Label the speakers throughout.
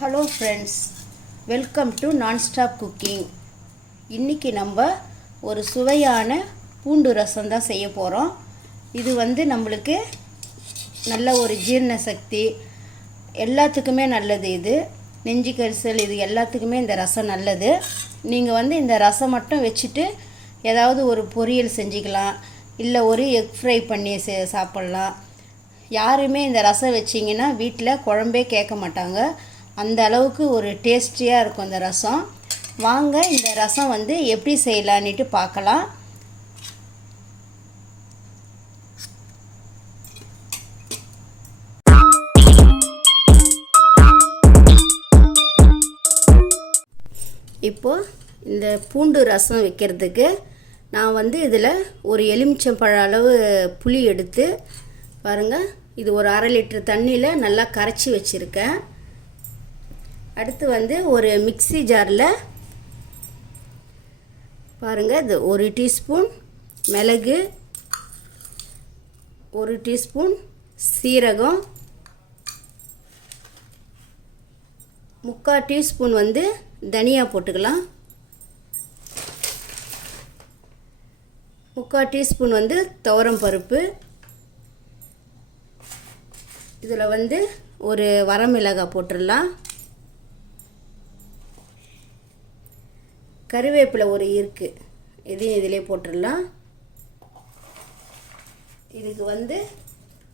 Speaker 1: Hello friends welcome to nonstop cooking இன்றைக்கி நம்ம ஒரு சுவையான பூண்டு ரசம் தான் செய்ய போகிறோம் இது வந்து நம்மளுக்கு நல்ல ஒரு ஜீரண சக்தி. எல்லாத்துக்குமே நல்லது இது. நெஞ்சு கரிசல் இது எல்லாத்துக்குமே இந்த ரசம் நல்லது. நீங்கள் வந்து இந்த ரசம் மட்டும் வச்சுட்டு ஏதாவது ஒரு பொரியல் செஞ்சுக்கலாம். இல்லை ஒரு எக் ஃப்ரை பண்ணி சே சாப்பிட்லாம். யாருமே இந்த ரசம் வச்சிங்கன்னா வீட்டில் குழம்பே கேட்க மாட்டாங்க. அந்த அளவுக்கு ஒரு டேஸ்டியாக இருக்கும் இந்த ரசம். வாங்க இந்த ரசம் வந்து எப்படி செய்யலான்னுட்டு பார்க்கலாம். இப்போது இந்த பூண்டு ரசம் வைக்கிறதுக்கு நான் வந்து இதில் ஒரு எலுமிச்சம்பழ அளவு புளி எடுத்து பாருங்கள் இது ஒரு அரை லிட்டர் தண்ணியில் நல்லா கரைச்சி வச்சுருக்கேன். அடுத்து வந்து ஒரு மிக்ஸி ஜாரில் பாருங்கள் இது ஒரு டீஸ்பூன் மிளகு ஒரு டீஸ்பூன் சீரகம் முக்கால் டீஸ்பூன் வந்து தனியா போட்டுக்கலாம். முக்கால் டீஸ்பூன் வந்து துவரம் பருப்பு. இதில் வந்து ஒரு வரமிளகாய் போட்டுடலாம் கருவேப்பிலை ஒரு இருக்கு. இதையும் இதிலே போட்டுடலாம். இதுக்கு வந்து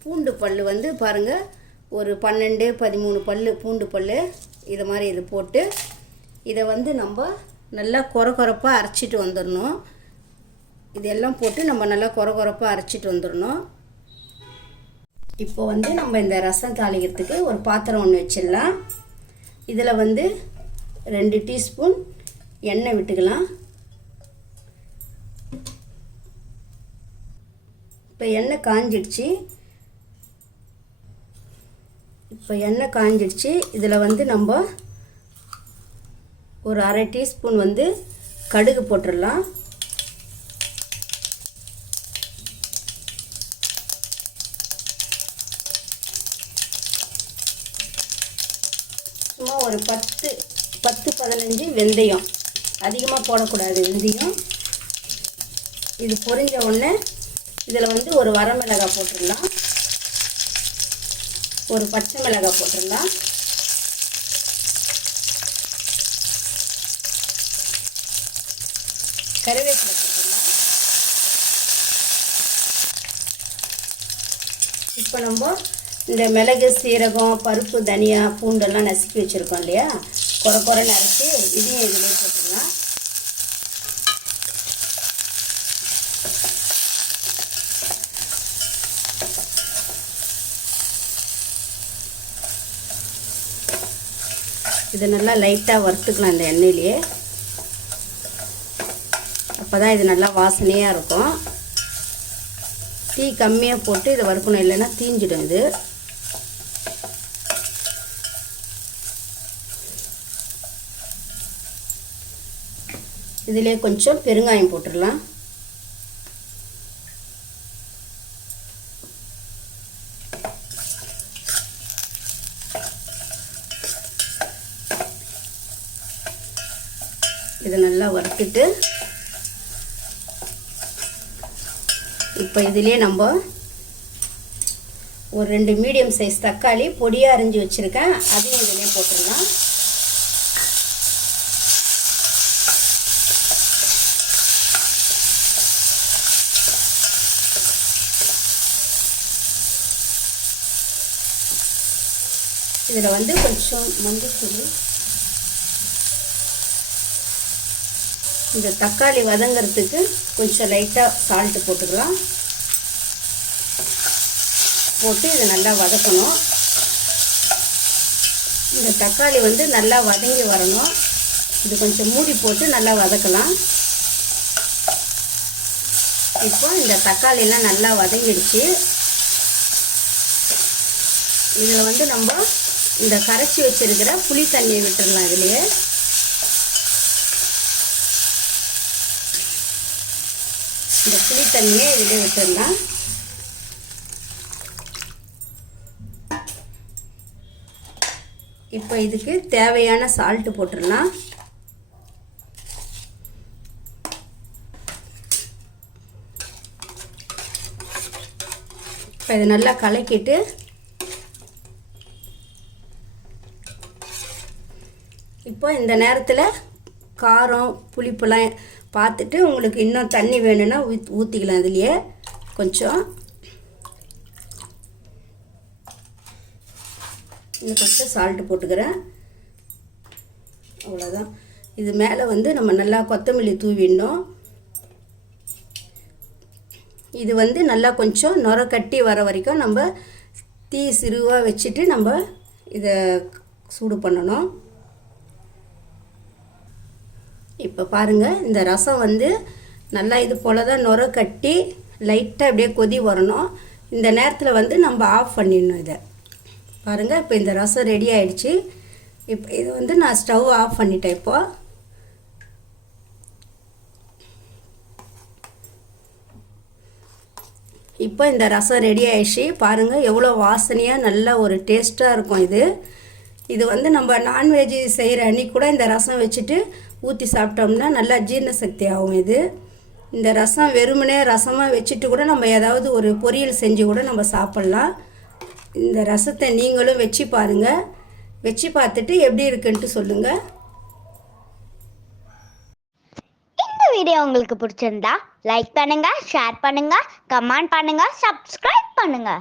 Speaker 1: பூண்டு பல் வந்து பாருங்கள் ஒரு பன்னெண்டு பதிமூணு பல் பூண்டு பல் இது மாதிரி இது போட்டு இதை வந்து நம்ம நல்லா கொர கொரப்பாக அரைச்சிட்டு வந்துடணும். இதெல்லாம் போட்டு நம்ம நல்லா கொர கொரப்பாக அரைச்சிட்டு வந்துடணும். இப்போ வந்து நம்ம இந்த ரசம் தாளிக்கிறதுக்கு ஒரு பாத்திரம் ஒன்று வச்சிடலாம். இதில் வந்து ரெண்டு டீஸ்பூன் எண்ணெய் விட்டுக்கலாம். இப்போ எண்ணெய் காஞ்சிடுச்சு. இப்போ எண்ணெய் காஞ்சிடுச்சு. இதில் வந்து நம்ம ஒரு அரை டீஸ்பூன் வந்து கடுகு போட்டுடலாம். சும்மா ஒரு பத்து பத்து பதினஞ்சு வெந்தயம். அதிகமாக போடக்கூடாது வெந்தயம் இது பொரிஞ்ச உடனே இதில் வந்து ஒரு வரமிளகாய் போட்டுடலாம். ஒரு பச்சை மிளகாய் போட்டுடலாம். கருவேப்பிலை போட்டுடலாம். இப்போ நம்ம இந்த மிளகு சீரகம் பருப்பு தனியா பூண்டெல்லாம் நசுக்கி வச்சுருக்கோம் இல்லையா? குறை குறை நரைச்சி இதையும் இதிலே போட்டுடலாம் இது நல்லா லைட்டாக வறுத்துக்கலாம் இந்த எண்ணெயிலேயே. அப்போ தான் இது நல்லா வாசனையாக இருக்கும். தீ கம்மியாக போட்டு இதை வறுக்கணும் இல்லைன்னா தீஞ்சிடும் இது. இதிலே கொஞ்சம் பெருங்காயம் போட்டுடலாம். இதை நல்லா வறுத்துட்டு இப்போ இதிலே நம்ம ஒரு ரெண்டு மீடியம் சைஸ் தக்காளி பொடியாக அரிஞ்சு வச்சுருக்கேன். அதையும் இதிலே போட்டுடலாம். இதில் வந்து கொஞ்சம் மஞ்சள் இந்த தக்காளி வதங்கிறதுக்கு கொஞ்சம் லைட்டாக சால்ட்டு போட்டுக்கலாம். போட்டு இதை நல்லா வதக்கணும். இந்த தக்காளி வந்து நல்லா வதங்கி வரணும். இது கொஞ்சம் மூடி போட்டு நல்லா வதக்கலாம். இப்போ இந்த தக்காளிலாம் நல்லா வதங்கிடுச்சு. இதில் வந்து நம்ம இந்த கரைச்சி வச்சிருக்கிற புளி தண்ணியை விட்டுடலாம் இதுலேயே. இந்த புளி தண்ணியை இதிலே விட்டுடலாம். இப்போ இதுக்கு தேவையான சால்ட்டு போட்டுடலாம். இப்போ இதை நல்லா கலக்கிட்டு இப்போ இந்த நேரத்தில் காரம் புளிப்பெல்லாம் பார்த்துட்டு உங்களுக்கு இன்னும் தண்ணி வேணும்னா ஊத் ஊற்றிக்கலாம் இதுலேயே. கொஞ்சம். இந்த ஃபஸ்ட்டு சால்ட்டு போட்டுக்கிறேன். அவ்வளோதான் இது மேலே வந்து நம்ம நல்லா கொத்தமல்லி தூவிடணும் இது வந்து நல்லா கொஞ்சம் நுர கட்டி வர வரைக்கும் நம்ம தீ சிறுவாக வச்சுட்டு நம்ம இதை சூடு பண்ணணும். இப்போ பாருங்கள் இந்த ரசம் வந்து நல்லா இது போல் தான் நுர கட்டி லைட்டாக அப்படியே கொதி வரணும். இந்த நேரத்தில் வந்து நம்ம ஆஃப் பண்ணிடணும் இதை. பாருங்கள் இப்போ இந்த ரசம் ரெடி ஆயிடுச்சு. இப்போ இது வந்து நான் ஸ்டவ் ஆஃப் பண்ணிட்டேன் இப்போ. இப்போ இந்த ரசம் ரெடி ஆயிடுச்சு. பாருங்கள் எவ்வளோ வாசனையாக நல்ல ஒரு டேஸ்ட்டாக இருக்கும் இது. இது வந்து நம்ம நான்வெஜ் செய்கிற அன்னைக்கு கூட இந்த ரசம் வச்சுட்டு ஊற்றி சாப்பிட்டோம்னா நல்லா ஜீரண சக்தி ஆகும் இது. இந்த ரசம் வெறுமனே ரசமாக வச்சுட்டு கூட நம்ம ஏதாவது ஒரு பொரியல் செஞ்சு கூட நம்ம சாப்பிட்லாம். இந்த ரசத்தை நீங்களும் வச்சு பாருங்கள் வச்சு பார்த்துட்டு எப்படி இருக்குன்ட்டு சொல்லுங்கள்
Speaker 2: இந்த வீடியோ உங்களுக்கு பிடிச்சிருந்தா லைக் பண்ணுங்க ஷேர் பண்ணுங்க கமெண்ட் பண்ணுங்க சப்ஸ்கிரைப் பண்ணுங்க.